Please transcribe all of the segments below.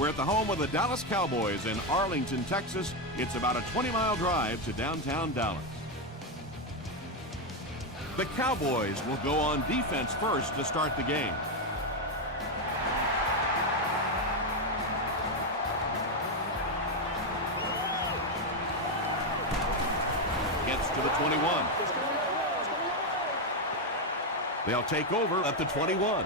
We're at the home of the Dallas Cowboys in Arlington, Texas. It's about a 20-mile drive to downtown Dallas. The Cowboys will go on defense first to start the game. Gets to the 21. They'll take over at the 21.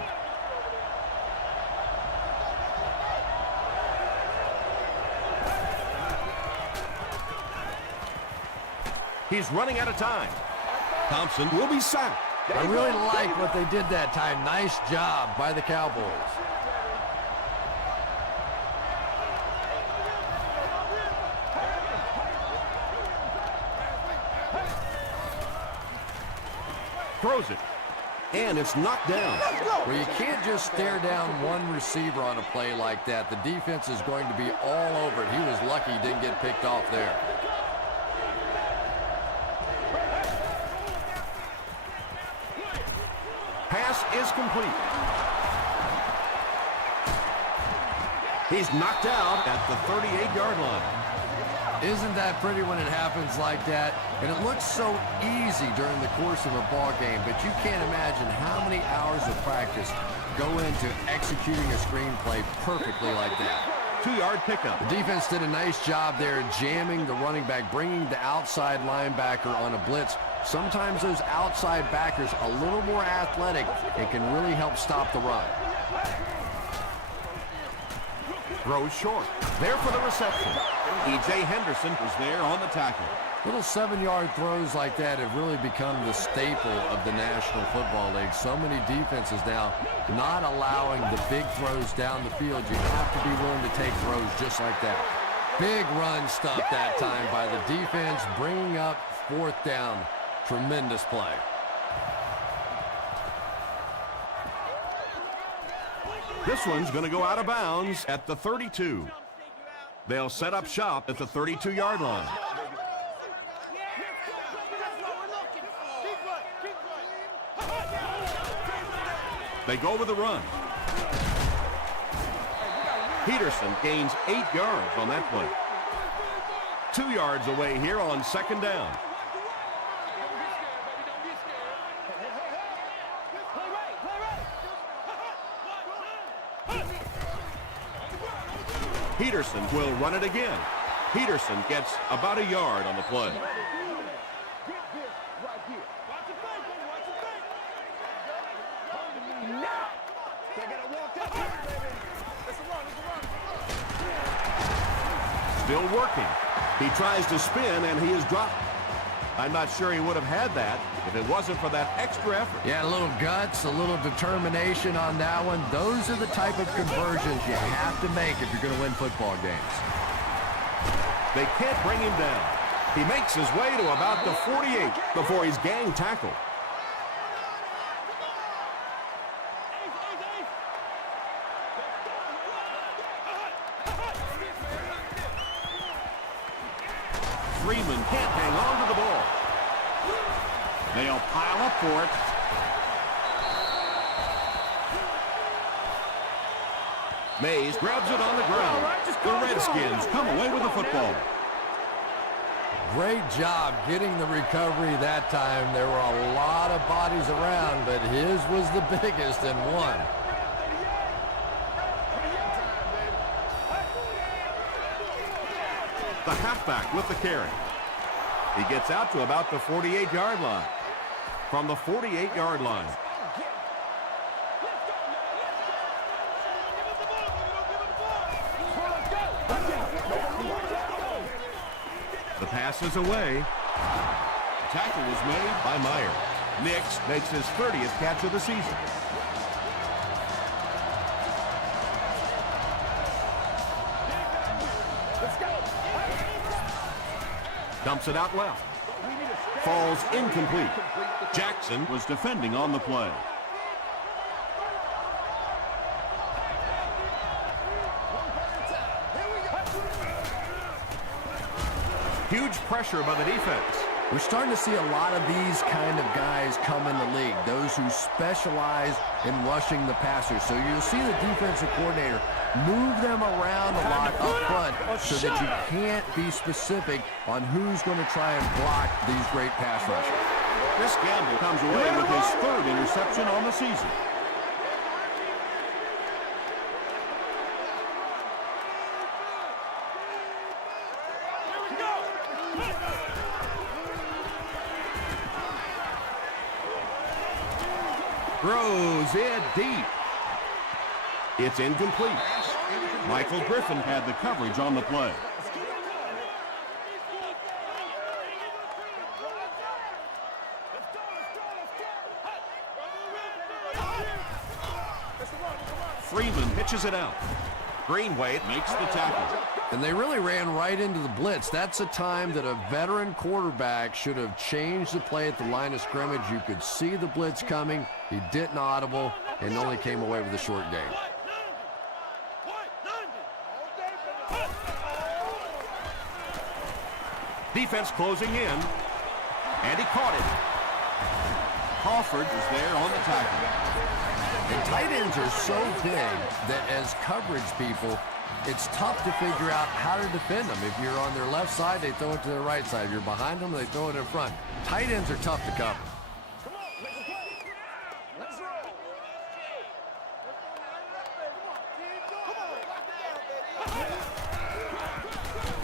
He's running out of time. Thompson will be sacked. I really like what they did that time. Nice job by the Cowboys. Throws it. And it's knocked down. Well, you can't just stare down one receiver on a play like that. The defense is going to be all over it. He was lucky he didn't get picked off there. Pass is complete. He's knocked out at the 38-yard line. Isn't that pretty when it happens like that? And it looks so easy during the course of a ball game, but you can't imagine how many hours of practice go into executing a screenplay perfectly like that. 2-yard pickup. The defense did a nice job there jamming the running back, bringing the outside linebacker on a blitz. Sometimes those outside backers a little more athletic and can really help stop the run. Throws short. There for the reception. E.J. Henderson was there on the tackle. Little 7-yard throws like that have really become the staple of the National Football League. So many defenses now not allowing the big throws down the field. You have to be willing to take throws just like that. Big run stop that time by the defense, bringing up 4th down. Tremendous play. This one's going to go out of bounds at the 32. They'll set up shop at the 32-yard line. They go with the run. Peterson gains 8 yards on that play. 2 yards away here on 2nd down. Peterson will run it again. Peterson gets about a yard on the play. Still working. He tries to spin and he is dropped. I'm not sure he would have had that if it wasn't for that extra effort. Yeah, a little guts, a little determination on that one. Those are the type of conversions you have to make if you're going to win football games. They can't bring him down. He makes his way to about the 48 before he's gang tackled. Freeman can't hang on to the ball. They'll pile up for it. Mays grabs it on the ground. The Redskins come away with the football. Great job getting the recovery that time. There were a lot of bodies around, but his was the biggest and won. The halfback with the carry. He gets out to about the 48-yard line. From the 48-yard line. The pass is away. The tackle was made by Meyer. Nix makes his 30th catch of the season. Dumps it out left. Falls incomplete. Jackson was defending on the play. Huge pressure by the defense. We're starting to see a lot of these kind of guys come in the league, those who specialize in rushing the passer. So you'll see the defensive coordinator move them around a lot up front so that you can't be specific on who's going to try and block these great pass rushers. Chris Gamble comes away with his third interception on the season. Throws it deep. It's incomplete. Michael Griffin had the coverage on the play. Freeman pitches it out. Greenway makes the tackle. And they really ran right into the blitz. That's a time that a veteran quarterback should have changed the play at the line of scrimmage. You could see the blitz coming. He didn't audible and only came away with a short gain. Defense closing in. And he caught it. Crawford is there on the tackle. And tight ends are so big that as coverage people, it's tough to figure out how to defend them. If you're on their left side, they throw it to their right side. If you're behind them, they throw it in front. Tight ends are tough to cover.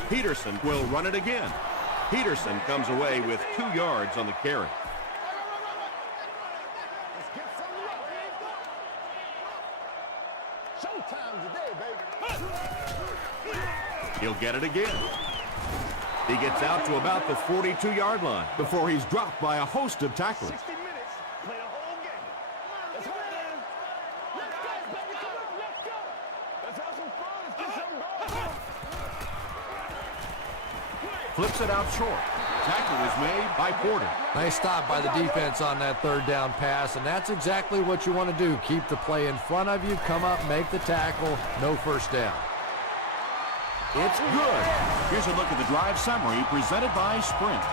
Peterson will run it again. Peterson comes away with 2 yards on the carry. He'll get it again. He gets out to about the 42-yard line before he's dropped by a host of tacklers. Flips it out short. Tackle is made by Porter. Nice stop by the defense on that third down pass, and that's exactly what you want to do. Keep the play in front of you, come up, make the tackle, no first down. It's good. Here's a look at the drive summary presented by Sprint.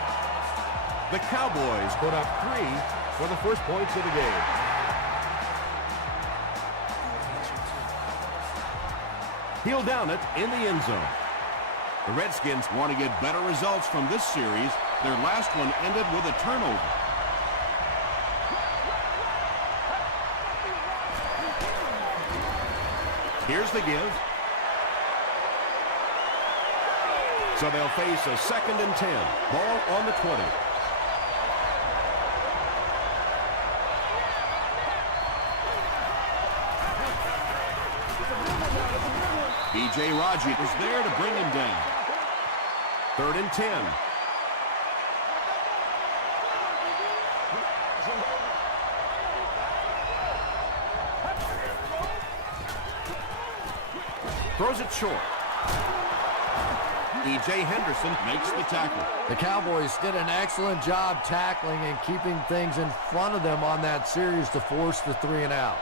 The Cowboys put up 3 for the first points of the game. He'll down it in the end zone. The Redskins want to get better results from this series. Their last one ended with a turnover. Here's the give. So they'll face a 2nd and 10. Ball on the 20. B.J. Raji is there to bring him down. 3rd and 10. Throws it short. E.J. Henderson makes the tackle. The Cowboys did an excellent job tackling and keeping things in front of them on that series to force the 3 and out.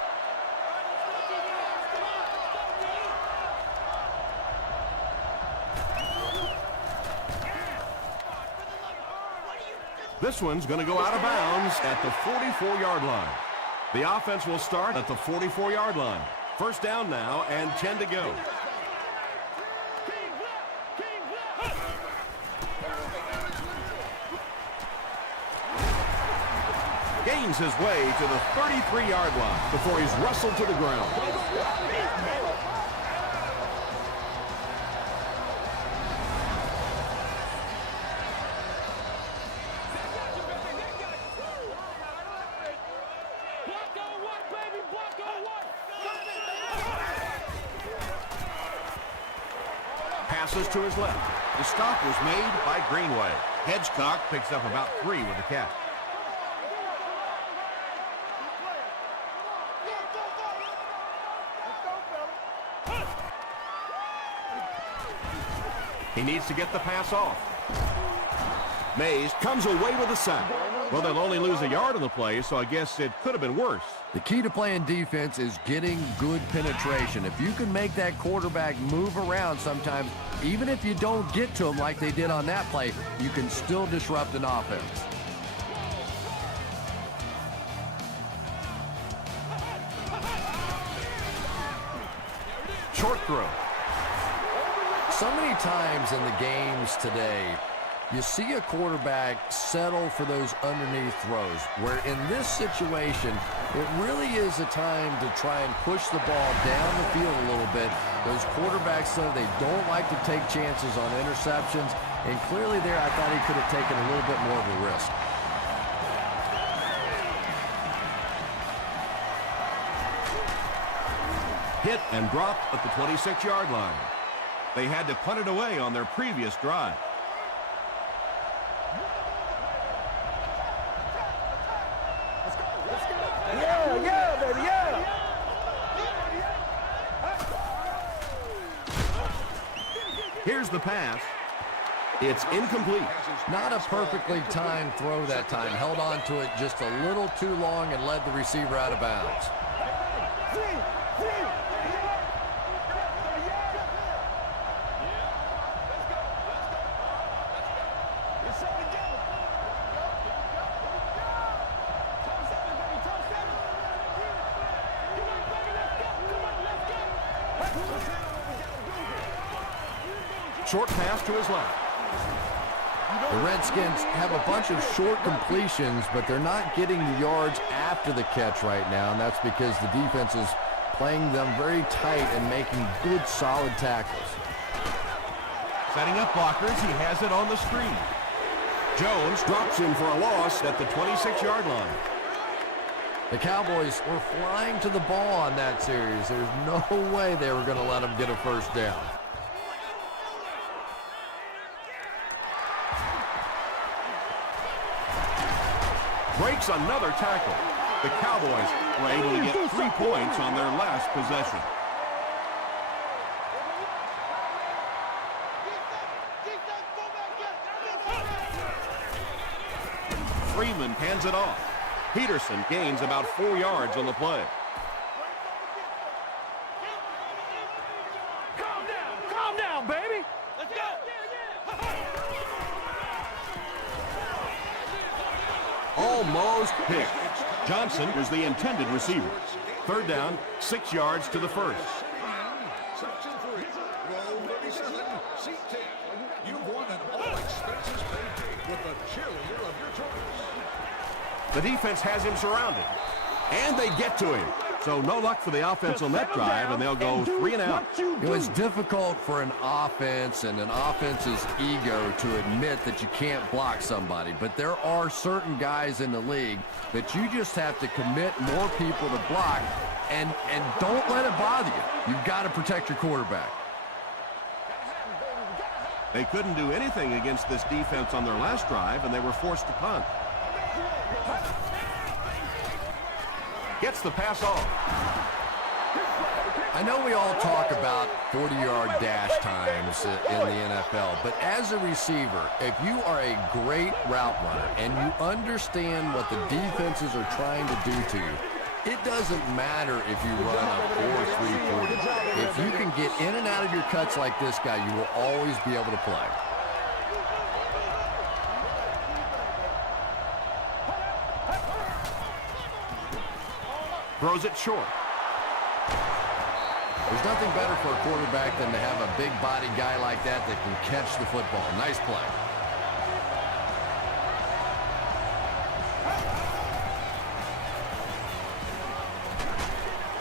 This one's going to go out of bounds at the 44-yard line. The offense will start at the 44-yard line. First down now and 10 to go. Gains his way to the 33-yard line before he's wrestled to the ground. Passes to his left. The stop was made by Greenway. Hedgecock picks up about 3 with the catch. He needs to get the pass off. Mays comes away with a sack. Well, they'll only lose a yard on the play, so I guess it could have been worse. The key to playing defense is getting good penetration. If you can make that quarterback move around sometimes, even if you don't get to him like they did on that play, you can still disrupt an offense. Short throw. So many times in the games today, you see a quarterback settle for those underneath throws, where in this situation, it really is a time to try and push the ball down the field a little bit. Those quarterbacks, though, they don't like to take chances on interceptions, and clearly there I thought he could have taken a little bit more of a risk. Hit and dropped at the 26-yard line. They had to punt it away on their previous drive. Yeah, baby, yeah. Here's the pass. It's incomplete. Not a perfectly timed throw that time. Held on to it just a little too long and led the receiver out of bounds. Short pass to his left. The Redskins have a bunch of short completions, but they're not getting the yards after the catch right now, and that's because the defense is playing them very tight and making good, solid tackles. Setting up blockers, he has it on the screen. Jones drops him for a loss at the 26-yard line. The Cowboys were flying to the ball on that series. There's no way they were going to let them get a first down. Breaks another tackle. The Cowboys were able to get 3 points on their last possession. Freeman hands it off. Peterson gains about 4 yards on the play. Calm down, baby. Let's go. Almost picked. Johnson was the intended receiver. Third down, 6 yards to the first. Section 3, row 37, seat 10. You've won an all-expenses paid date with the cheerleader of your choice. The defense has him surrounded, and they get to him. So no luck for the offense on that drive, and they'll go 3 and out. It was difficult for an offense and an offense's ego to admit that you can't block somebody, but there are certain guys in the league that you just have to commit more people to block, and don't let it bother you. You've got to protect your quarterback. They couldn't do anything against this defense on their last drive, and they were forced to punt. Gets the pass off. I know we all talk about 40-yard dash times in the NFL, but as a receiver, if you are a great route runner and you understand what the defenses are trying to do to you, it doesn't matter if you run a 4.3 40. If you can get in and out of your cuts like this guy, you will always be able to play. Throws it short. There's nothing better for a quarterback than to have a big body guy like that can catch the football. Nice play.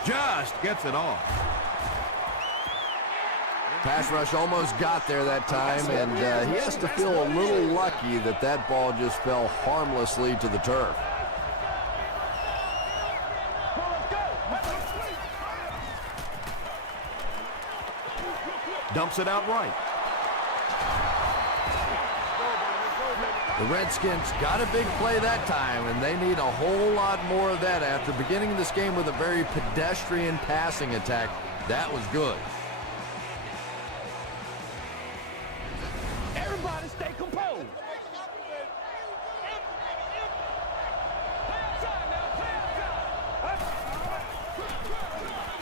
Just gets it off. Pass rush almost got there that time, and he has to feel a little lucky that that ball just fell harmlessly to the turf. Dumps it out right. The Redskins got a big play that time, and they need a whole lot more of that after beginning this game with a very pedestrian passing attack. That was good. Everybody stay composed.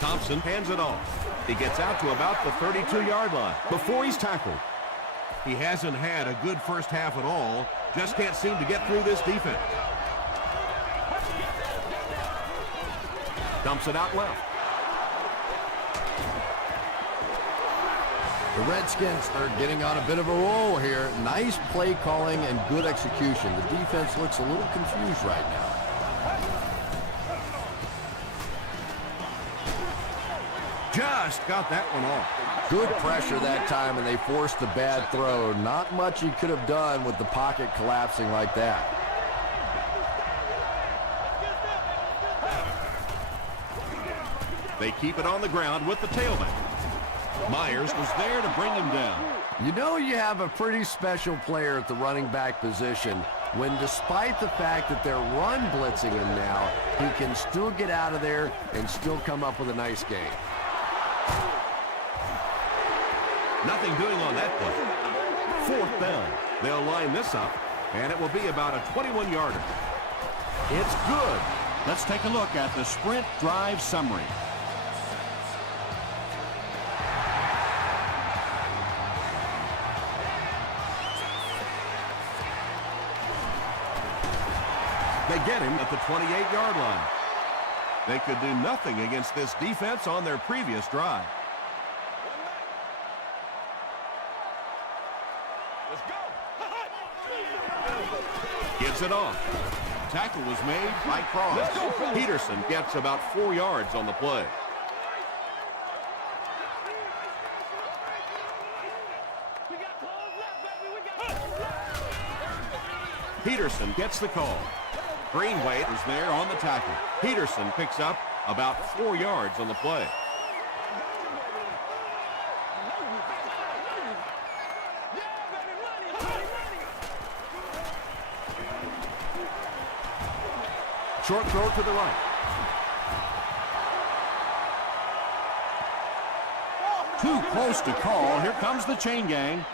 Thompson hands it off. He gets out to about the 32-yard line before he's tackled. He hasn't had a good first half at all. Just can't seem to get through this defense. Dumps it out left. The Redskins are getting on a bit of a roll here. Nice play calling and good execution. The defense looks a little confused right now. Just got that one off. Good pressure that time, and they forced the bad throw. Not much he could have done with the pocket collapsing like that. They keep it on the ground with the tailback. Myers was there to bring him down. You know you have a pretty special player at the running back position when, despite the fact that they're run blitzing him now, he can still get out of there and still come up with a nice game. Nothing doing on that play. 4th down. They'll line this up, and it will be about a 21-yarder. It's good. Let's take a look at the sprint drive summary. They get him at the 28-yard line. They could do nothing against this defense on their previous drive. Gives it off. Tackle was made by Cross. Peterson gets about 4 yards on the play. Peterson gets the call. Greenway is there on the tackle. Peterson picks up about 4 yards on the play. Short throw to the right. Too close to call. Here comes the chain gang.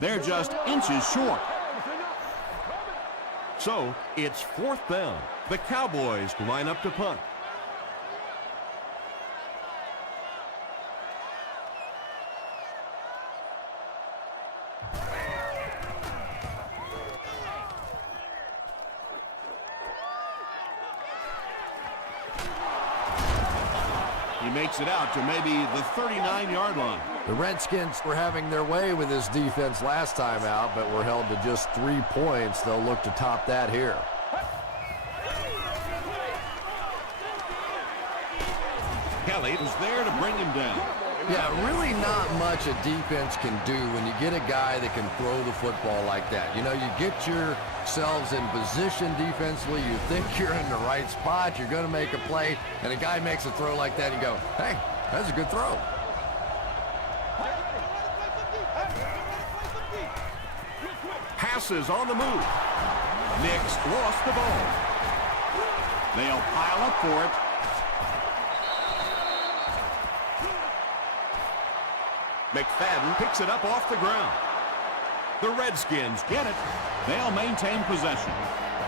They're just inches short. So it's 4th down. The Cowboys line up to punt. He makes it out to maybe the 39-yard line. The Redskins were having their way with this defense last time out, but were held to just 3 points. They'll look to top that here. Kelly was there to bring him down. Yeah, really not much a defense can do when you get a guy that can throw the football like that. You know, you get yourselves in position defensively, you think you're in the right spot, you're going to make a play, and a guy makes a throw like that, and you go, hey, that's a good throw. Passes on the move. Knicks lost the ball. They'll pile up for it. McFadden picks it up off the ground. The Redskins get it. They'll maintain possession.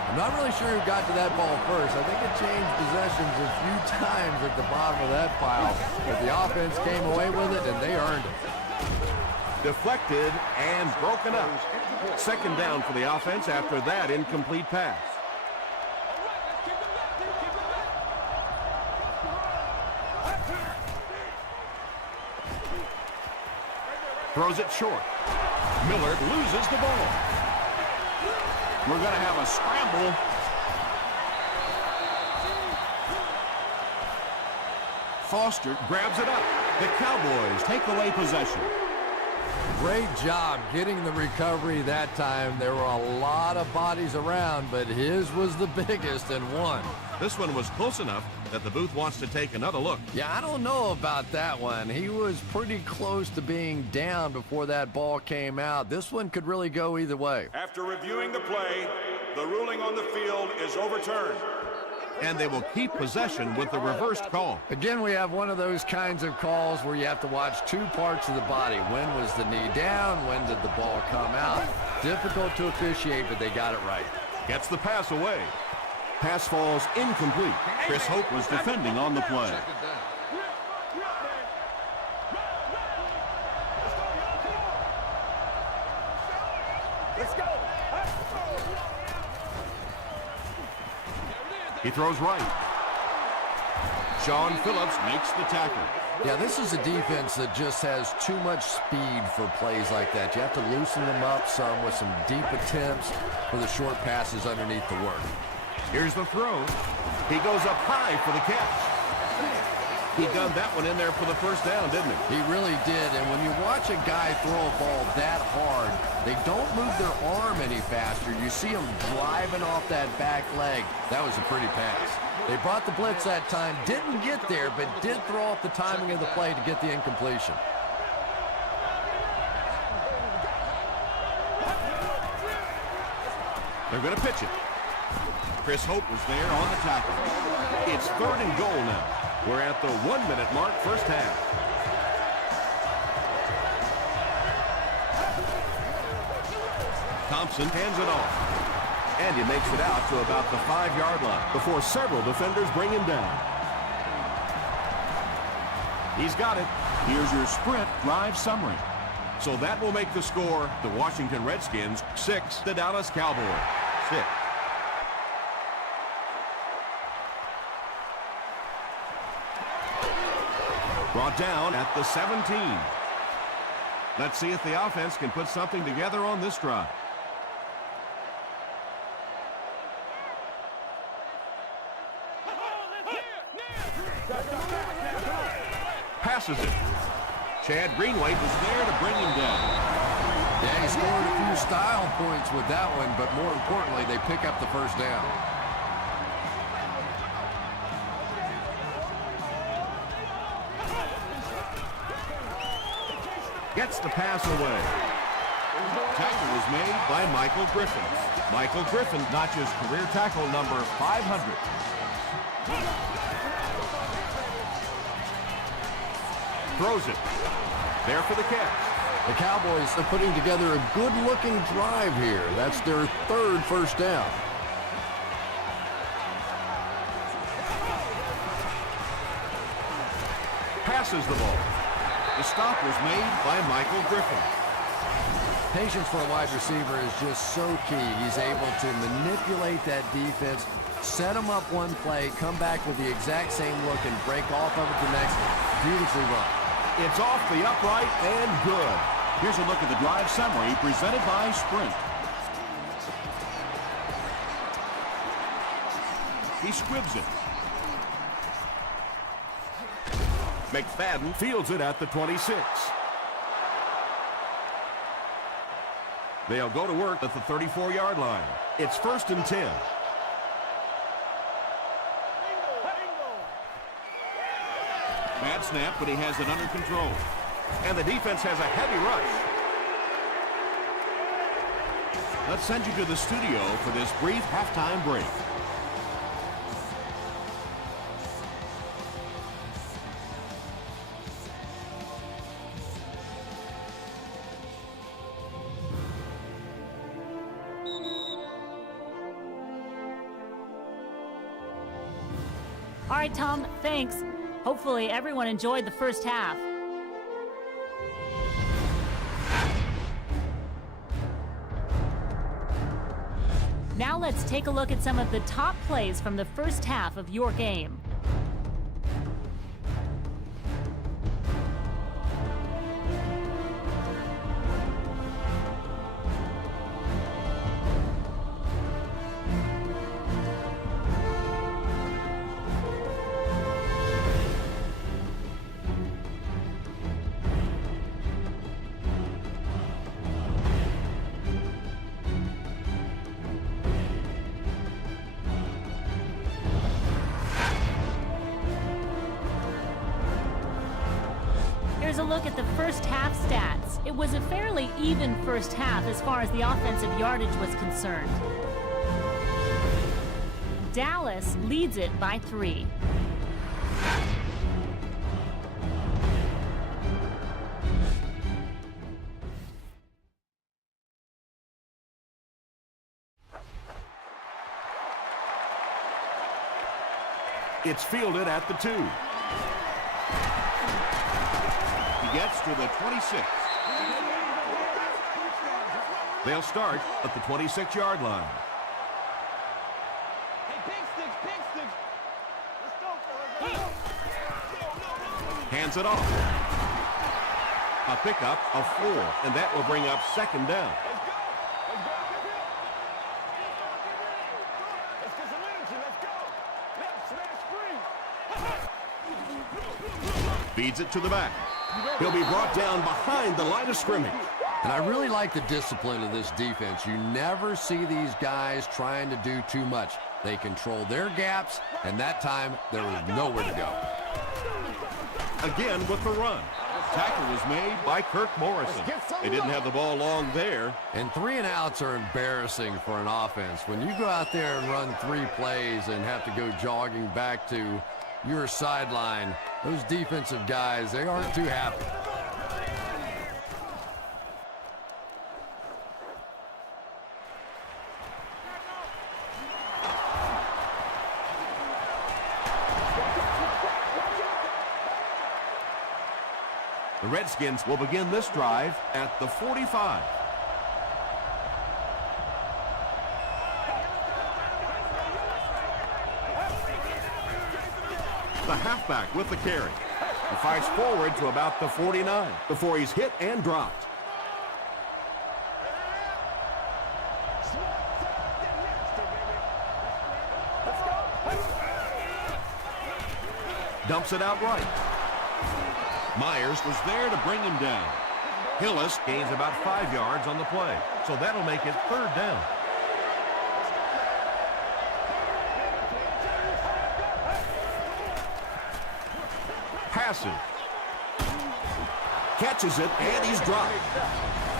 I'm not really sure who got to that ball first. I think it changed possessions a few times at the bottom of that pile. But the offense came away with it, and they earned it. Deflected and broken up. 2nd down for the offense after that incomplete pass. Throws it short. Millard loses the ball. We're going to have a scramble. Foster grabs it up. The Cowboys take away possession. Great job getting the recovery that time. There were a lot of bodies around, but his was the biggest and won. This one was close enough that the booth wants to take another look. Yeah, I don't know about that one. He was pretty close to being down before that ball came out. This one could really go either way. After reviewing the play, the ruling on the field is overturned. and they will keep possession with the reversed call. Again, we have one of those kinds of calls where you have to watch two parts of the body. When was the knee down? When did the ball come out? Difficult to officiate, but they got it right. Gets the pass away. Pass falls incomplete. Chris Hope was defending on the play. Second down. Let's go. He throws right. Sean Phillips makes the tackle. Yeah, this is a defense that just has too much speed for plays like that. You have to loosen them up some with some deep attempts for the short passes underneath the work. Here's the throw. He goes up high for the catch. He gunned that one in there for the first down, didn't he? He really did, and when you watch a guy throw a ball that hard, they don't move their arm any faster. You see them driving off that back leg. That was a pretty pass. They brought the blitz that time, didn't get there, but did throw off the timing of the play to get the incompletion. They're going to pitch it. Chris Hope was there on the tackle. It's 3rd and goal now. We're at the 1-minute mark, first half. Thompson hands it off. And he makes it out to about the 5-yard line before several defenders bring him down. He's got it. Here's your sprint drive summary. So that will make the score the Washington Redskins 6, the Dallas Cowboys 6. Brought down at the 17. Let's see if the offense can put something together on this drive. Passes it. Chad Greenway was there to bring him down. Yeah, he scored a few style points with that one, but more importantly, they pick up the first down. Gets the pass away. Tackle was made by Michael Griffin. Michael Griffin notches career tackle number 500. Throws it. There for the catch. The Cowboys are putting together a good-looking drive here. That's their 3rd first down. Passes the ball. The stop was made by Michael Griffin. Patience for a wide receiver is just so key. He's able to manipulate that defense, set them up one play, come back with the exact same look, and break off of it the next. Beautifully run. It's off the upright and good. Here's a look at the drive summary presented by Sprint. He squibs it. McFadden fields it at the 26. They'll go to work at the 34-yard line. It's 1st and 10. Bad snap, but he has it under control. And the defense has a heavy rush. Let's send you to the studio for this brief halftime break. All right, Tom, thanks. Hopefully everyone enjoyed the first half. Now let's take a look at some of the top plays from the first half of your game. Here's a look at the first half stats. It was a fairly even first half as far as the offensive yardage was concerned. Dallas leads it by 3. It's fielded at the 2. He gets to the 26. They'll start at the 26-yard line. Hands it off. A pickup of 4, and that will bring up 2nd down. Feeds it to the back. He'll be brought down behind the line of scrimmage. And I really like the discipline of this defense. You never see these guys trying to do too much. They control their gaps, and that time there was nowhere to go. Again with the run. Tackle was made by Kirk Morrison. They didn't have the ball long there. And 3 and outs are embarrassing for an offense. When you go out there and run 3 plays and have to go jogging back to your sideline, those defensive guys, they aren't too happy. The Redskins will begin this drive at the 45. The halfback with the carry. He fires forward to about the 49 before he's hit and dropped. Dumps it out right. Myers was there to bring him down. Hillis gains about 5 yards on the play, so that'll make it 3rd down. Passing. Catches it, and he's dropped.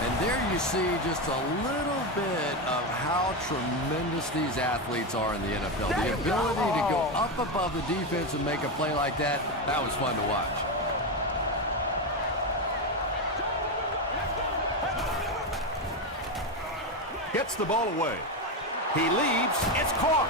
And there you see just a little bit of how tremendous these athletes are in the NFL. The ability to go up above the defense and make a play like that, that was fun to watch. Gets the ball away. He leaps. It's caught.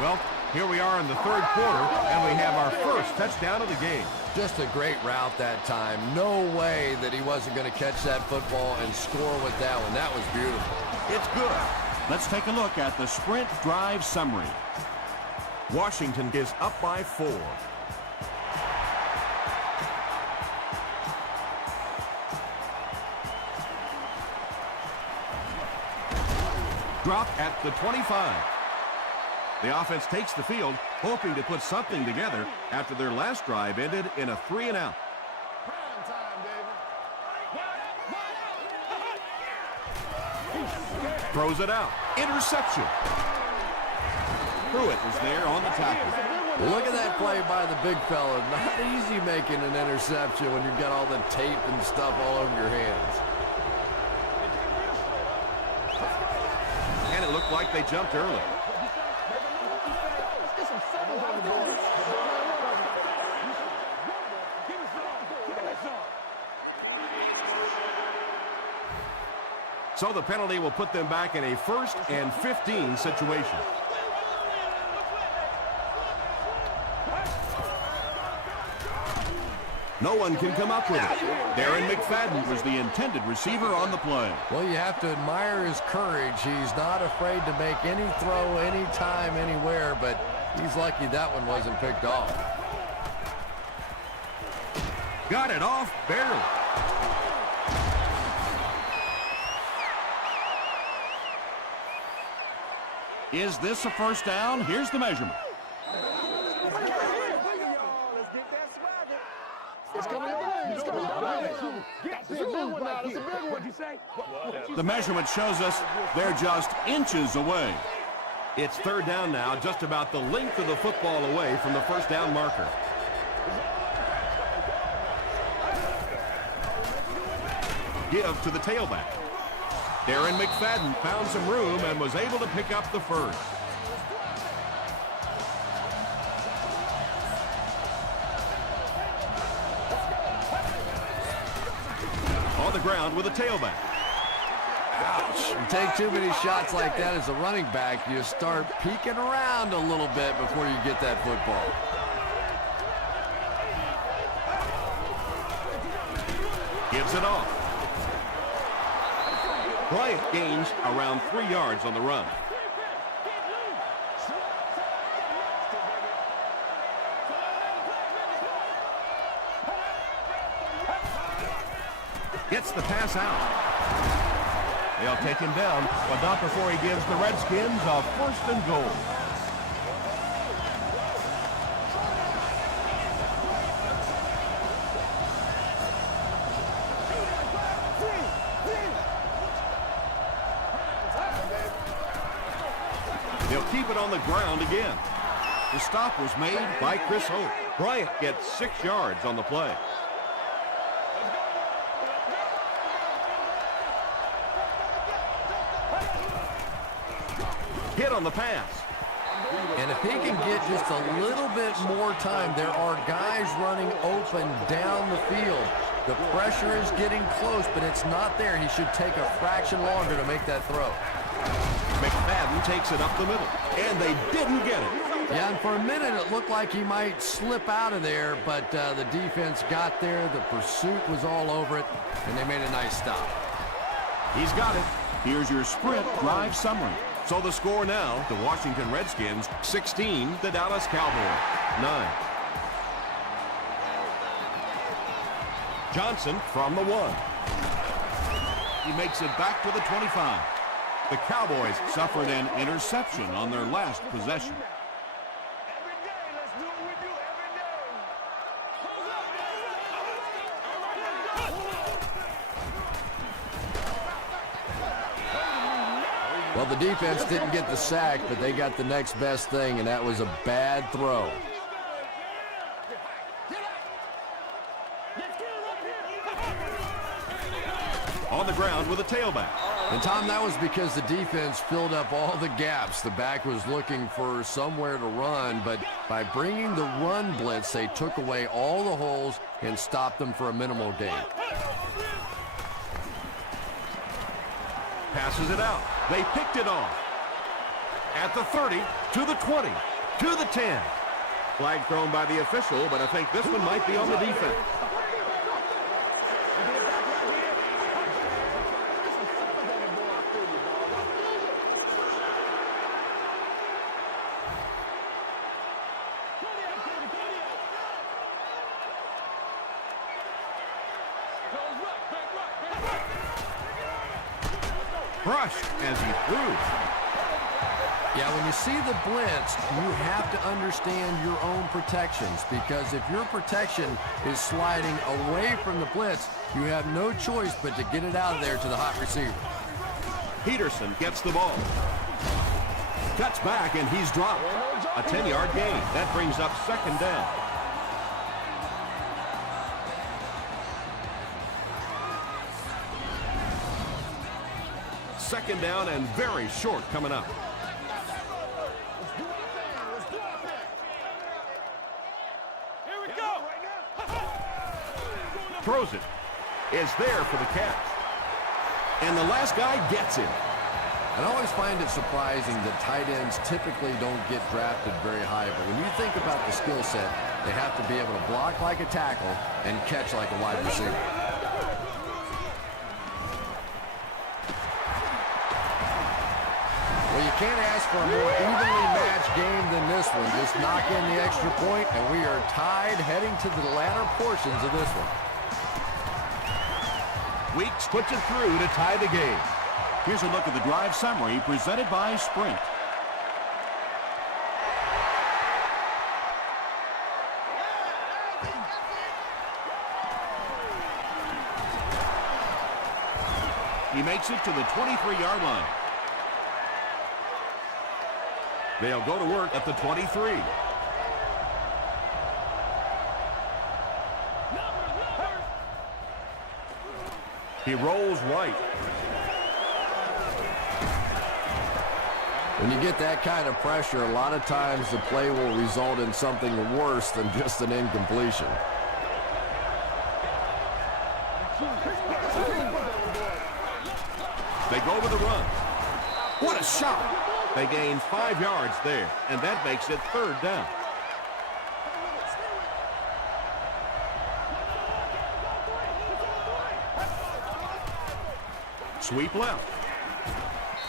Well, here we are in the 3rd quarter, and we have our first touchdown of the game. Just a great route that time. No way that he wasn't going to catch that football and score with that one. That was beautiful. It's good. Let's take a look at the sprint drive summary. Washington is up by 4. Drop at the 25. The offense takes the field, hoping to put something together after their last drive ended in a 3 and out. Throws it out. Interception. Pruitt was there on the tackle. Look at that play by the big fella. Not easy making an interception when you've got all the tape and stuff all over your hands. And it looked like they jumped early. So the penalty will put them back in a 1st and 15 situation. No one can come up with it. Darren McFadden was the intended receiver on the play. Well, you have to admire his courage. He's not afraid to make any throw, anytime, anywhere, but he's lucky that one wasn't picked off. Got it off barely. Is this a 1st down? Here's the measurement. The measurement shows us they're just inches away. It's 3rd down now, just about the length of the football away from the 1st down marker. Give to the tailback. Darren McFadden found some room and was able to pick up the 1st. the ground with a tailback. Ouch. You take too many shots like that as a running back, you start peeking around a little bit before you get that football. Gives it off. Bryant gains around 3 yards on the run. Gets the pass out. They'll take him down, but not before he gives the Redskins a 1st and goal. They'll keep it on the ground again. The stop was made by Chris Hope. Bryant gets 6 yards on the play. Hit on the pass. And if he can get just a little bit more time, there are guys running open down the field. The pressure is getting close, but it's not there. He should take a fraction longer to make that throw. McFadden takes it up the middle, and they didn't get it. Yeah, and for a minute it looked like he might slip out of there, but the defense got there. The pursuit was all over it, and they made a nice stop. He's got it. Here's your sprint drive summary. So the score now, the Washington Redskins 16, the Dallas Cowboys 9. Johnson from the 1. He makes it back to the 25. The Cowboys suffered an interception on their last possession. Well, the defense didn't get the sack, but they got the next best thing, and that was a bad throw. On the ground with a tailback. And, Tom, that was because the defense filled up all the gaps. The back was looking for somewhere to run, but by bringing the run blitz, they took away all the holes and stopped them for a minimal gain. Passes it out. They picked it off. At the 30, to the 20, to the 10. Flag thrown by the official, but I think this one might be on the defense. Brushed as he threw. Yeah, when you see the blitz, you have to understand your own protections, because if your protection is sliding away from the blitz, you have no choice but to get it out of there to the hot receiver. Peterson gets the ball. Cuts back, and he's dropped. A 10-yard gain. That brings up 2nd down. Second down and very short coming up. Here we go. Throws it. Is there for the catch. And the last guy gets him. I always find it surprising that tight ends typically don't get drafted very high, but when you think about the skill set, they have to be able to block like a tackle and catch like a wide receiver. Well, you can't ask for a more evenly matched game than this one. Just knock in the extra point, and we are tied heading to the latter portions of this one. Weeks puts it through to tie the game. Here's a look at the drive summary presented by Sprint. He makes it to the 23-yard line. They'll go to work at the 23. He rolls right. When you get that kind of pressure, a lot of times the play will result in something worse than just an incompletion. They go with the run. What a shot! They gain 5 yards there, and that makes it 3rd down. Sweep left.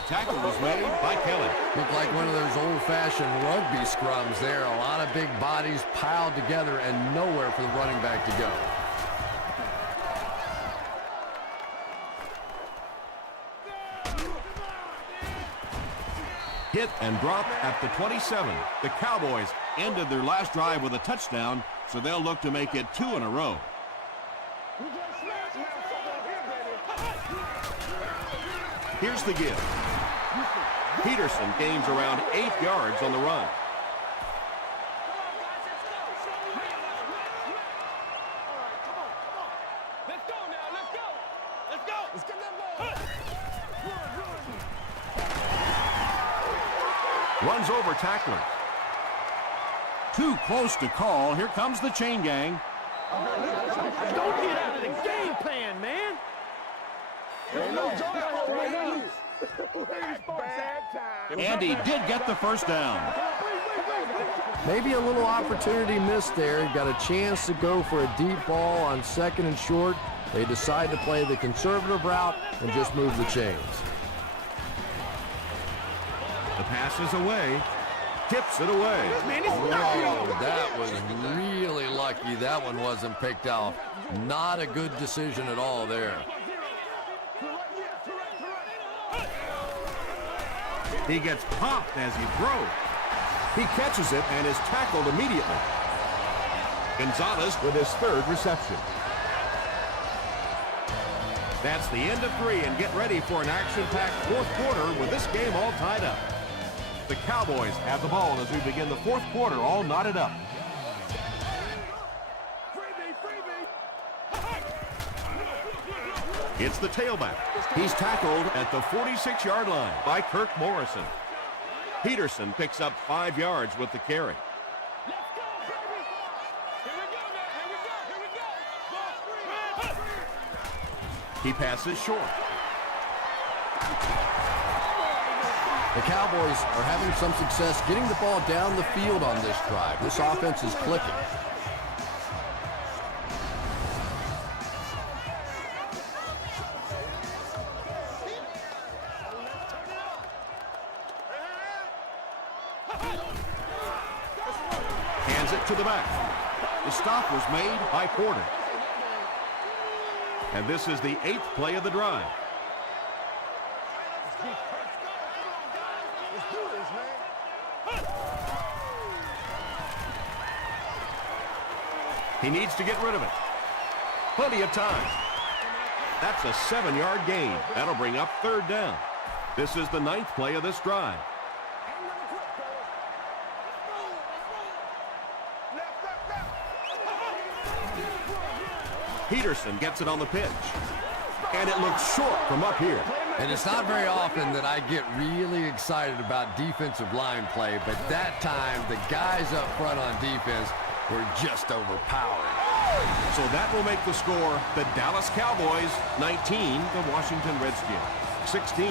Tackle was made by Kelly. Looked like one of those old-fashioned rugby scrums there. A lot of big bodies piled together and nowhere for the running back to go. Hit and drop at the 27. The Cowboys ended their last drive with a touchdown, so they'll look to make it 2 in a row. Here's the give. Peterson gains around 8 yards on the run. Let's go now, let's go. Let's go. Let's get that ball. Runs over tackler. Too close to call. Here comes the chain gang. Don't get out of the game plan, man. And he did get the first down. Maybe a little opportunity missed there. He got a chance to go for a deep ball on 2nd and short. They decide to play the conservative route and just move the chains. The pass is away. Tips it away. Whoa, that was really lucky. That one wasn't picked off. Not a good decision at all there. He gets popped as he throws. He catches it and is tackled immediately. Gonzalez with his 3rd reception. That's the end of 3, and get ready for an action-packed 4th quarter with this game all tied up. The Cowboys have the ball as we begin the 4th quarter all knotted up. It's the tailback. He's tackled at the 46-yard line by Kirk Morrison. Peterson picks up 5 yards with the carry. Let's go, baby. Here we go, man. Here we go. Here we go. Ball 3. He passes short. The Cowboys are having some success getting the ball down the field on this drive. This offense is clicking. Hands it to the back. The stop was made by Porter. And this is the 8th play of the drive. He needs to get rid of it. Plenty of time. That's a 7-yard gain. That'll bring up 3rd down. This is the 9th play of this drive. Peterson gets it on the pitch. And it looks short from up here. And it's not very often that I get really excited about defensive line play, but that time the guys up front on defense were just overpowering. So that will make the score the Dallas Cowboys 19, the Washington Redskins 16.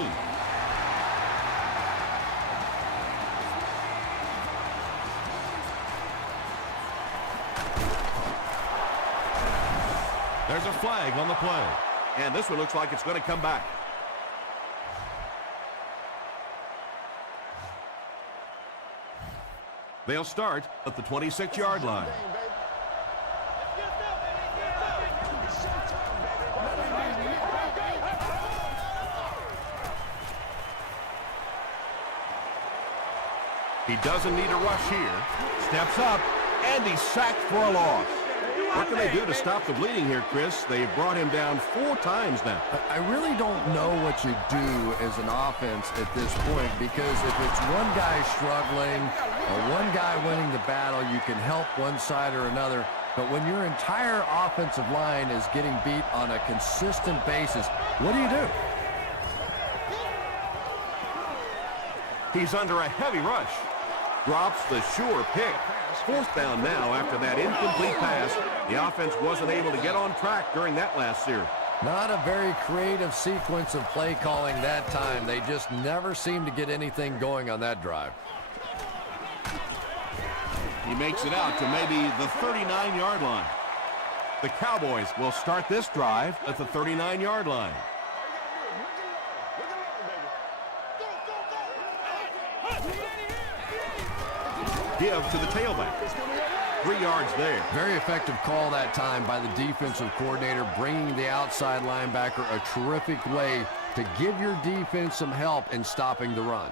There's a flag on the play. And this one looks like it's going to come back. They'll start at the 26-yard line. He doesn't need a rush here. Steps up, and he's sacked for a loss. What can they do to stop the bleeding here, Chris? They've brought him down 4 times now. I really don't know what you do as an offense at this point, because if it's one guy struggling or one guy winning the battle, you can help one side or another. But when your entire offensive line is getting beat on a consistent basis, what do you do? He's under a heavy rush. Drops the sure pick. 4th down now after that incomplete pass. The offense wasn't able to get on track during that last series. Not a very creative sequence of play calling that time. They just never seem to get anything going on that drive. He makes it out to maybe the 39-yard line. The Cowboys will start this drive at the 39-yard line. Give to the tailback. 3 yards there. Very effective call that time by the defensive coordinator, bringing the outside linebacker a terrific way to give your defense some help in stopping the run.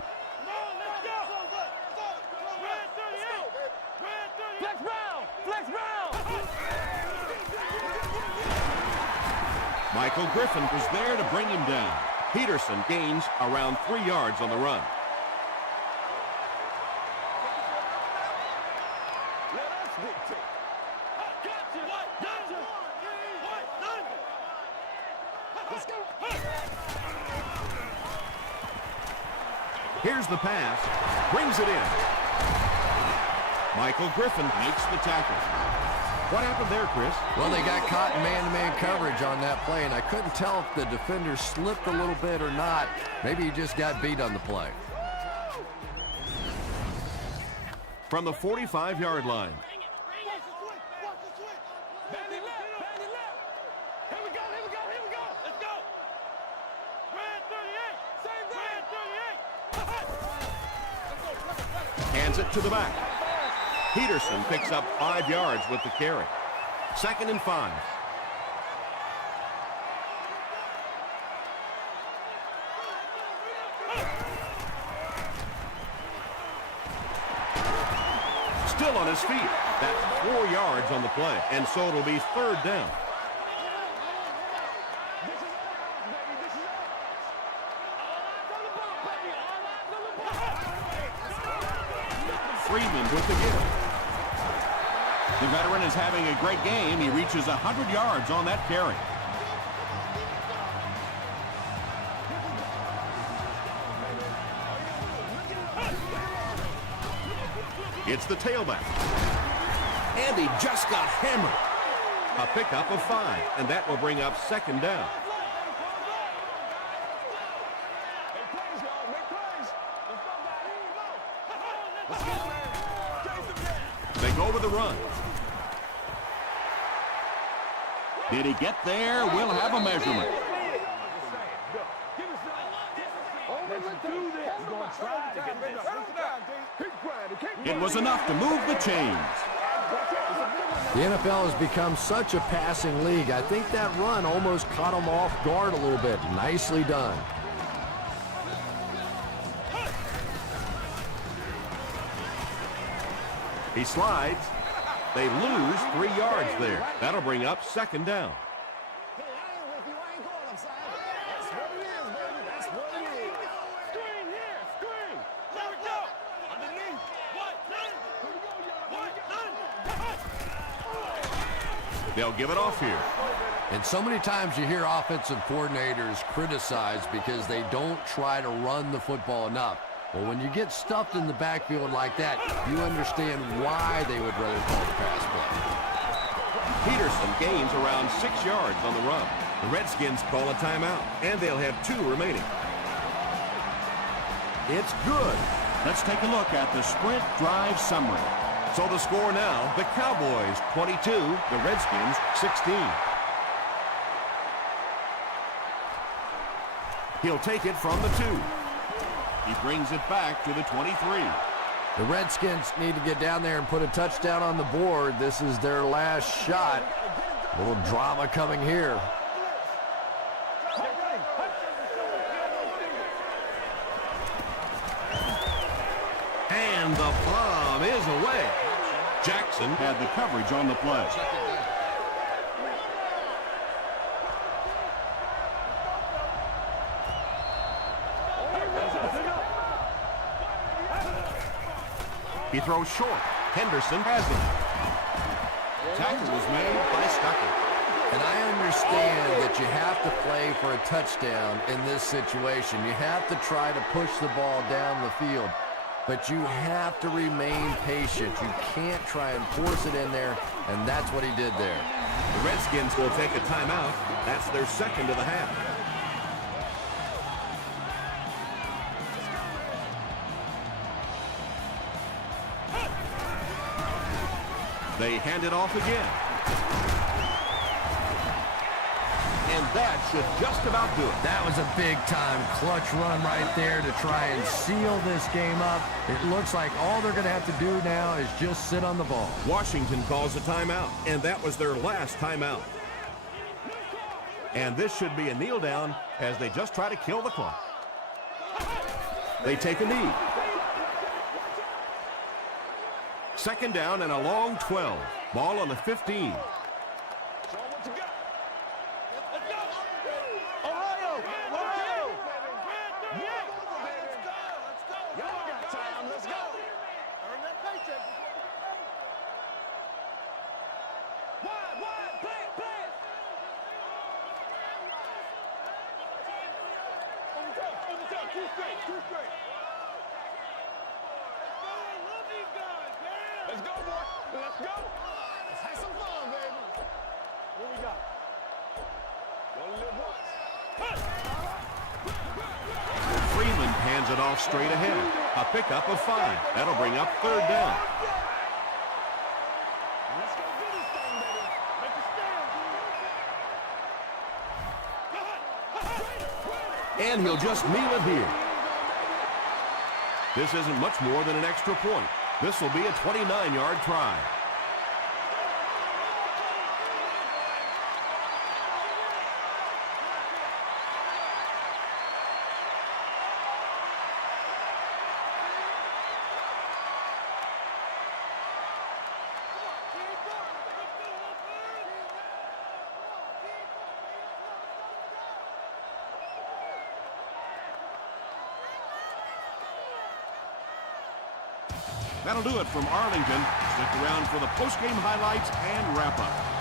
Michael Griffin was there to bring him down. Peterson gains around 3 yards on the run. Here's the pass. Brings it in. Michael Griffin makes the tackle. What happened there, Chris? Well, they got caught in man-to-man coverage on that play, and I couldn't tell if the defender slipped a little bit or not. Maybe he just got beat on the play. From the 45-yard line. Hands it to the back. Peterson picks up 5 yards with the carry. 2nd and 5. Still on his feet. That's 4 yards on the play, and so it'll be 3rd down. Freeman with the give. The veteran is having a great game. He reaches 100 yards on that carry. It's the tailback. And he just got hammered. A pickup of 5, and that will bring up 2nd down. They go with the run. Did he get there? We'll have a measurement. It was enough to move the chains. The NFL has become such a passing league. I think that run almost caught him off guard a little bit. Nicely done. He slides. They lose 3 yards there. That'll bring up 2nd down. They'll give it off here. And so many times you hear offensive coordinators criticized because they don't try to run the football enough. Well, when you get stuffed in the backfield like that, you understand why they would rather call the pass play. Peterson gains around 6 yards on the run. The Redskins call a timeout, and they'll have 2 remaining. It's good. Let's take a look at the sprint drive summary. So the score now, the Cowboys 22, the Redskins 16. He'll take it from the 2. He brings it back to the 23. The Redskins need to get down there and put a touchdown on the board. This is their last shot. A little drama coming here. And the bomb is away. Jackson had the coverage on the play. He throws short. Henderson has it. Tackle was made by Stuckey. And I understand that you have to play for a touchdown in this situation. You have to try to push the ball down the field. but you have to remain patient. You can't try and force it in there, and that's what he did there. The Redskins will take a timeout. That's their second of the half. They hand it off again. And that should just about do it. That was a big-time clutch run right there to try and seal this game up. It looks like all they're going to have to do now is just sit on the ball. Washington calls a timeout, and that was their last timeout. And this should be a kneel down as they just try to kill the clock. They take a knee. Second down and a long 12. Ball on the 15. Show 'em what you got. Let's go. Ohio. Ohio. Yeah. Let's go. Let's go. Y'all got time. Let's go. Earn that paycheck. Wide. Play it. On the top. Too straight. Let's go, boy. Let's go. Let's have some fun, baby. What we got? Only live once. Freeland hands it off straight ahead. A pickup of 5. That'll bring up third down. Let's go do this thing, baby. Make a stand. And he'll just kneel it here. This isn't much more than an extra point. This will be a 29-yard try. That'll do it from Arlington. Stick around for the post-game highlights and wrap-up.